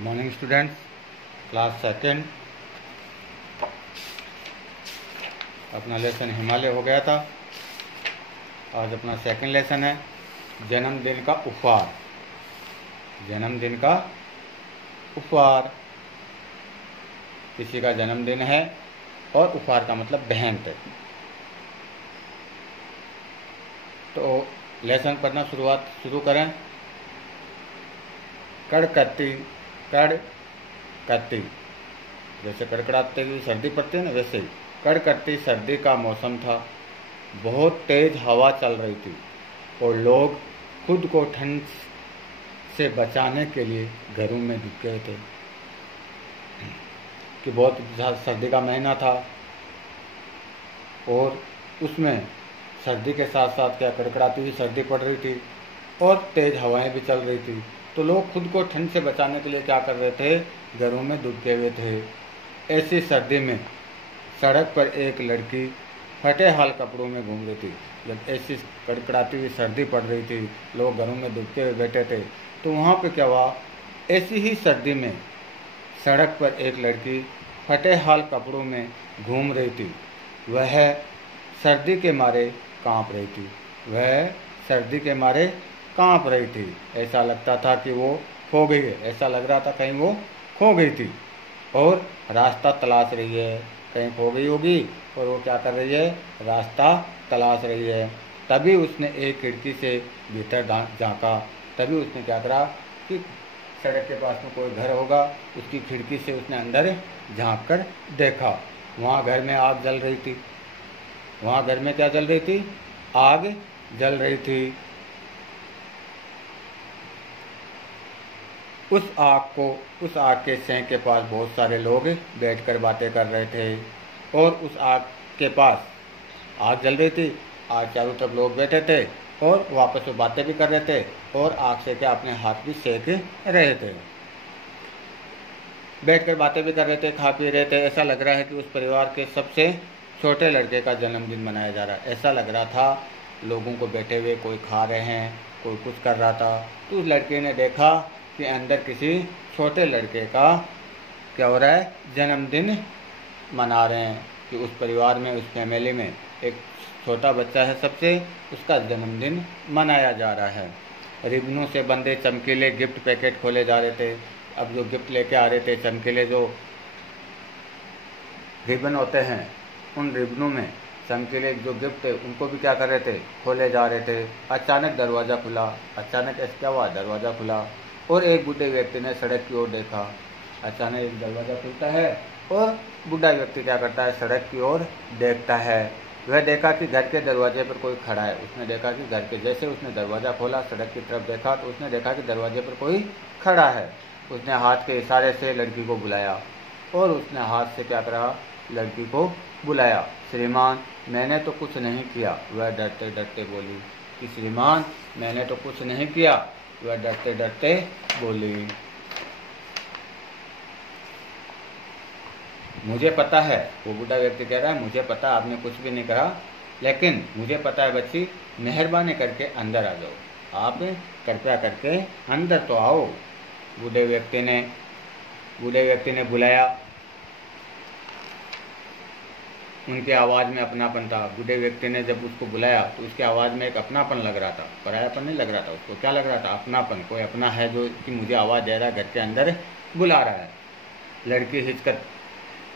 Morning students, class second. अपना lesson Himalaya हो गया था। आज अपना सेकेंड लेसन है जन्मदिन का उपहार। जन्मदिन का उपहार, किसी का जन्मदिन है और उपहार का मतलब भेंट। तो लेसन पढ़ना शुरू करें। कड़कती, कड़कती, जैसे कड़कड़ाते हुए सर्दी पड़ती है ना, वैसे ही कड़कती सर्दी का मौसम था। बहुत तेज हवा चल रही थी और लोग खुद को ठंड से बचाने के लिए घरों में घुस गए थे कि बहुत सर्दी का महीना था और उसमें सर्दी के साथ साथ क्या कड़कड़ाती हुई सर्दी पड़ रही थी और तेज हवाएं भी चल रही थी। तो लोग खुद को ठंड से बचाने के लिए क्या कर रहे थे, घरों में दुबके हुए थे। ऐसी सर्दी में सड़क पर एक लड़की फटे हाल कपड़ों में घूम रही थी। जब ऐसी कड़कड़ाती हुई सर्दी पड़ रही थी, लोग घरों में दुबके हुए बैठे थे, तो वहाँ पे क्या हुआ, ऐसी ही सर्दी में सड़क पर एक लड़की फटे हाल कपड़ों में घूम रही थी। वह सर्दी के मारे कांप रही थी। वह सर्दी के मारे कांप रही थी। ऐसा लगता था कि वो खो गई है। ऐसा लग रहा था कहीं वो खो गई थी और रास्ता तलाश रही है। कहीं खो गई होगी और वो क्या कर रही है, रास्ता तलाश रही है। तभी उसने एक खिड़की से भीतर झांका। तभी उसने क्या करा कि सड़क के पास में कोई घर होगा, उसकी खिड़की से उसने अंदर झांक कर देखा। वहाँ घर में आग जल रही थी। वहाँ घर में क्या जल रही थी, आग जल रही थी। उस आग के सेंक के पास बहुत सारे लोग बैठकर बातें कर रहे थे और उस आग के पास आग जल रही थी। आग चारों तरफ लोग बैठे थे और वापस में बातें भी कर रहे थे और आग से क्या अपने हाथ भी सेक रहे थे। बैठकर बातें भी कर रहे थे, खा पी रहे थे। ऐसा लग रहा है कि उस परिवार के सबसे छोटे लड़के का जन्मदिन मनाया जा रहा है। ऐसा लग रहा था लोगों को बैठे हुए, कोई खा रहे हैं, कोई कुछ कर रहा था। तो उस लड़के ने देखा कि अंदर किसी छोटे लड़के का क्या हो रहा है, जन्मदिन मना रहे हैं। कि उस परिवार में, उस फैमिली में एक छोटा बच्चा है, सबसे उसका जन्मदिन मनाया जा रहा है। रिबनों से बंधे चमकीले गिफ्ट पैकेट खोले जा रहे थे। अब जो गिफ्ट लेके आ रहे थे, चमकीले जो रिबन होते हैं, उन रिबनों में चमकीले जो गिफ्ट है उनको भी क्या कर रहे थे, खोले जा रहे थे। अचानक दरवाज़ा खुला। अचानक ऐसा क्या हुआ, दरवाज़ा खुला और एक बूढ़े व्यक्ति ने सड़क की ओर देखा। अचानक एक दरवाज़ा खुलता है और बूढ़ा व्यक्ति क्या करता है, सड़क की ओर देखता है। वह देखा कि घर के दरवाजे पर कोई खड़ा है। उसने देखा कि घर के, जैसे उसने दरवाज़ा खोला, सड़क की तरफ देखा तो उसने देखा कि दरवाजे पर कोई खड़ा है। उसने हाथ के इशारे से लड़की को बुलाया और उसने हाथ से क्या करा, लड़की को बुलाया। श्रीमान, मैंने तो कुछ नहीं किया, वह डरते डरते बोली। कि श्रीमान, मैंने तो कुछ नहीं किया, वह डरते डरते बोली। मुझे पता है, वो बूढ़ा व्यक्ति कह रहा है, मुझे पता आपने कुछ भी नहीं करा, लेकिन मुझे पता है बच्ची, मेहरबानी करके अंदर आ जाओ। आप कृपया करके अंदर तो आओ। बूढ़े व्यक्ति ने बुलाया। उनकी आवाज़ में अपनापन था। बूढ़े व्यक्ति ने जब उसको बुलाया तो उसकी आवाज़ में एक अपनापन लग रहा था, परायापन नहीं लग रहा था। उसको क्या लग रहा था, अपनापन। कोई अपना है जो कि मुझे आवाज़ दे रहा है, घर के अंदर बुला रहा है। लड़की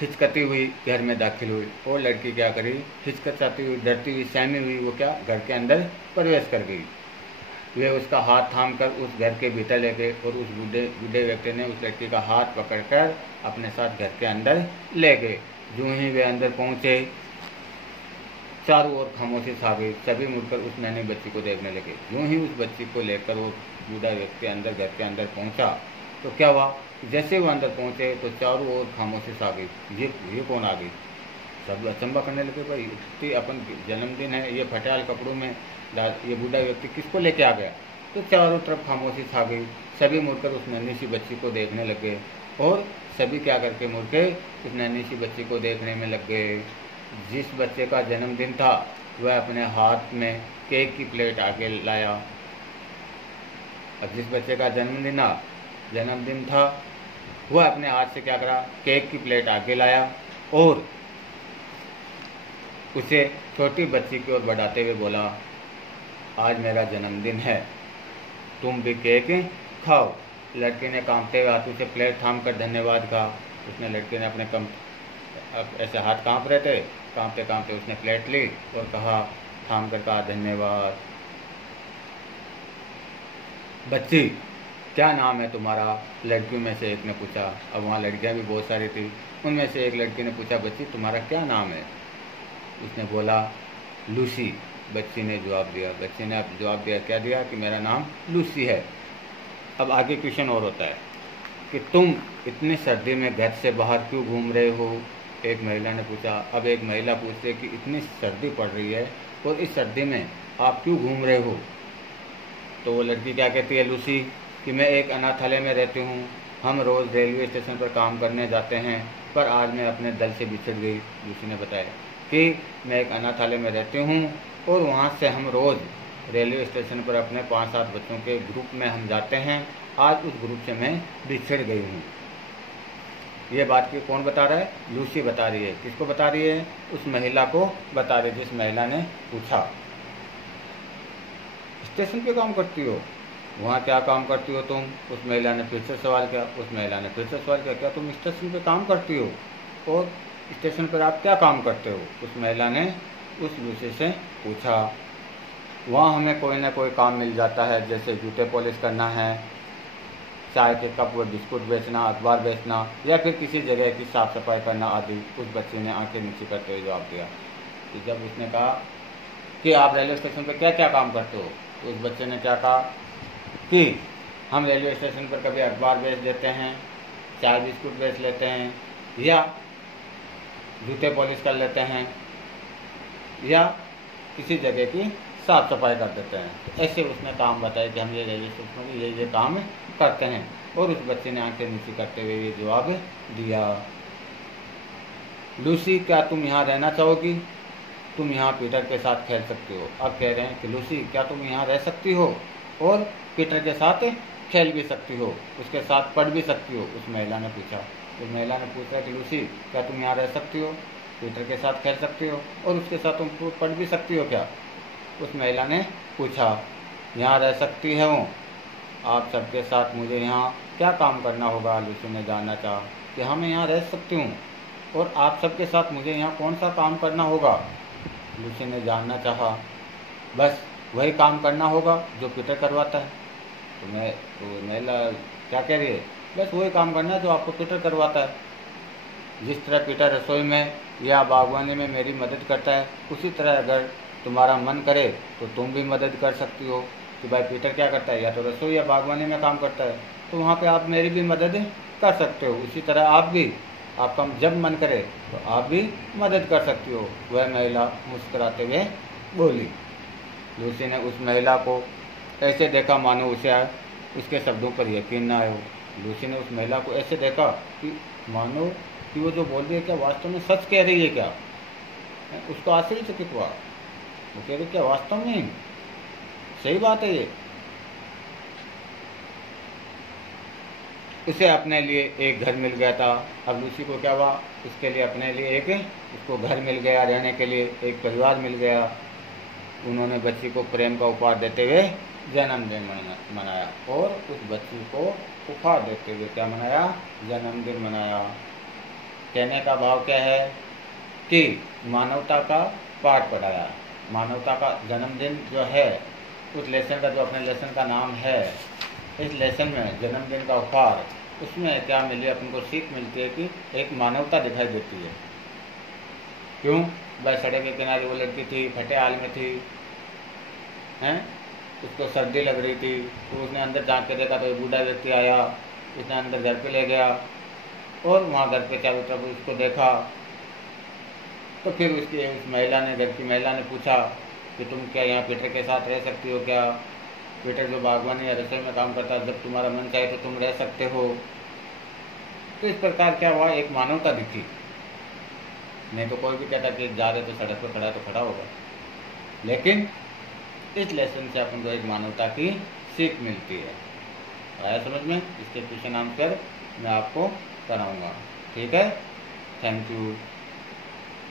हिचकती हुई घर में दाखिल हुई और लड़की क्या करी, हिचकचाती हुई, डरती हुई, सहमी हुई, वो क्या घर के अंदर प्रवेश कर गई। वे उसका हाथ थाम कर उस घर के भीतर ले गए और उस बूढ़े व्यक्ति ने उस लड़की का हाथ पकड़कर अपने साथ घर के अंदर ले गए। यूं ही वे अंदर पहुंचे, चारों ओर खामोशी छा गई। सभी मुड़कर उस नन्ही बच्ची को देखने लगे। यूं ही उस बच्ची को लेकर वो बूढ़ा व्यक्ति अंदर, घर के अंदर पहुंचा तो क्या हुआ, जैसे वो अंदर पहुंचे तो चारों ओर खामोशी छा गई। ये कौन आ गई, सब अचंबा करने लगे। भाई, इतनी अपन जन्मदिन है, ये फटेहाल कपड़ों में ये बूढ़ा व्यक्ति किसको लेके आ गया। तो चारों तरफ खामोशी छा गई। सभी मुड़कर उस नन्ही सी बच्ची को देखने लगे और सभी क्या करके मुड़ के उस नन्ही सी बच्ची को देखने में लग गए। जिस बच्चे का जन्मदिन था वह अपने हाथ में केक की प्लेट आगे लाया। अब जिस बच्चे का जन्मदिन था वह अपने हाथ से क्या करा, केक की प्लेट आगे लाया और उसे छोटी बच्ची की ओर बढ़ाते हुए बोला, आज मेरा जन्मदिन है, तुम भी केक खाओ। लड़की ने कांपते हुए हाथों से प्लेट थाम कर धन्यवाद कहा। उसने लड़के ने अपने ऐसे हाथ कांप रहे थे, कांपते कांपते उसने प्लेट ली और कहा, थाम कर कहा, धन्यवाद। बच्ची, क्या नाम है तुम्हारा? लड़कियों में से एक ने पूछा। अब वहाँ लड़कियाँ भी बहुत सारी थी। उनमें से एक लड़की ने पूछा, बच्ची तुम्हारा क्या नाम है? उसने बोला, लूसी। बच्ची ने जवाब दिया। बच्ची ने अब जवाब दिया, क्या दिया? कि मेरा नाम लूसी है। अब आगे क्वेश्चन और होता है कि तुम इतनी सर्दी में घर से बाहर क्यों घूम रहे हो? एक महिला ने पूछा। अब एक महिला पूछती है कि इतनी सर्दी पड़ रही है और इस सर्दी में आप क्यों घूम रहे हो? तो वो लड़की क्या कहती है, लूसी, कि मैं एक अनाथालय में रहती हूँ, हम रोज़ रेलवे स्टेशन पर काम करने जाते हैं, पर आज मैं अपने दल से बिछड़ गई। लूसी ने बताया कि मैं एक अनाथालय में रहती हूँ और वहाँ से हम रोज़ रेलवे स्टेशन पर अपने 5-7 बच्चों के ग्रुप में हम जाते हैं, आज उस ग्रुप से मैं बिछड़ गई हूँ। ये बात की कौन बता रहा है? लूसी बता रही है। किसको बता रही है? उस महिला को बता रही है जिस महिला ने पूछा। स्टेशन पे काम करती हो, वहाँ क्या काम करती हो तुम? उस महिला ने फिर से सवाल किया। उस महिला ने फिर से सवाल किया, क्या तुम स्टेशन पे काम करती हो और स्टेशन पर आप क्या काम करते हो? उस महिला ने उस लूसी से पूछा। वहाँ हमें कोई ना कोई काम मिल जाता है, जैसे जूते पॉलिश करना है, चाय के कप व बिस्कुट बेचना, अखबार बेचना या फिर किसी जगह की साफ सफाई करना आदि। उस बच्चे ने आंखें नीचे करते हुए जवाब दिया। कि जब उसने कहा कि आप रेलवे स्टेशन पर क्या क्या काम करते हो, तो उस बच्चे ने क्या कहा कि हम रेलवे स्टेशन पर कभी अखबार बेच देते हैं, चाय बिस्कुट बेच लेते हैं, या जूते पॉलिश कर लेते हैं, या किसी जगह की साफ सफाई कर देते हैं। तो ऐसे उसने काम बताया कि हम ये रेलवे स्टेशन में ये काम करते हैं। और उस बच्चे ने आंखें नीची करते हुए ये जवाब दिया। लूसी, क्या तुम यहाँ रहना चाहोगी? तुम यहाँ पीटर के साथ खेल सकती हो। अब कह रहे हैं कि लूसी, क्या तुम यहाँ रह सकती हो और पीटर के साथ खेल भी सकती हो, उसके साथ पढ़ भी सकती हो? उस महिला ने पूछा। उस महिला ने पूछा कि लूसी, क्या तुम यहाँ रह सकती हो, पीटर के साथ खेल सकती हो और उसके साथ तुम पढ़ भी सकती हो क्या? उस महिला ने पूछा। यहाँ रह सकती है वो, आप सबके साथ मुझे यहाँ क्या काम करना होगा? लूसी ने जानना चाहा कि हाँ, मैं यहाँ रह सकती हूँ और आप सबके साथ मुझे यहाँ कौन सा काम करना होगा? लूसी ने जानना चाहा। बस वही काम करना होगा जो पीटर करवाता है। तो महिला क्या कह रही है? बस वही काम करना है जो आपको पीटर करवाता है। जिस तरह पीटर रसोई में या बागवानी में मेरी मदद करता है, उसी तरह अगर तुम्हारा मन करे तो तुम भी मदद कर सकती हो। कि भाई पीटर क्या करता है, या तो रसोई या बागवानी में काम करता है, तो वहाँ पे आप मेरी भी मदद कर सकते हो। इसी तरह आप भी, आपका जब मन करे तो आप भी मदद कर सकती हो। वह महिला मुस्कुराते हुए बोली। लूसी ने उस महिला को ऐसे देखा मानो उसे उसके शब्दों पर यकीन न आए हो। लूसी ने उस महिला को ऐसे देखा कि मानो कि वो जो बोल रही है क्या वास्तव में सच कह रही है क्या? उसको आश्चर्यचकित हुआ। वो कह रही क्या वास्तव में सही बात है ये? उसे अपने लिए एक घर मिल गया था। अब लूसी को क्या हुआ? उसके लिए अपने लिए एक उसको घर मिल गया, रहने के लिए एक परिवार मिल गया। उन्होंने बच्ची को प्रेम का उपहार देते हुए जन्मदिन मनाया और उस बच्ची को उपहार देते हुए क्या मनाया? जन्मदिन मनाया। कहने का भाव क्या है कि मानवता का पाठ पढ़ाया। मानवता का जन्मदिन जो है, उस लेसन का जो अपने लेसन का नाम है, इस लेसन में जन्मदिन का उपहार, उसमें क्या मिली? अपन को सीख मिलती है कि एक मानवता दिखाई देती है। क्यों? भाई सड़क के किनारे वो लड़की थी, फटे हाल में थी, हैं, उसको सर्दी लग रही थी, तो उसने अंदर झाँक के देखा तो एक बूढ़ा व्यक्ति आया, उसने अंदर घर पे ले गया और वहाँ घर पे चारों तरफ उसको देखा। तो फिर उस महिला ने, घर की महिला ने पूछा कि तुम क्या यहाँ पीटर के साथ रह सकती हो क्या? पीटर जो बागवानी या रसोई में काम करता है, जब तुम्हारा मन चाहे तो तुम रह सकते हो। तो इस प्रकार क्या हुआ? एक मानवता दिखी। नहीं तो कोई भी कहता कि जा रहे तो सड़क पर खड़ा है तो खड़ा होगा। लेकिन इस लेसन से अपन को एक मानवता की सीख मिलती है। आया समझ में? इसके क्वेश्चन आंसर मैं आपको कराऊंगा। ठीक है, थैंक यू।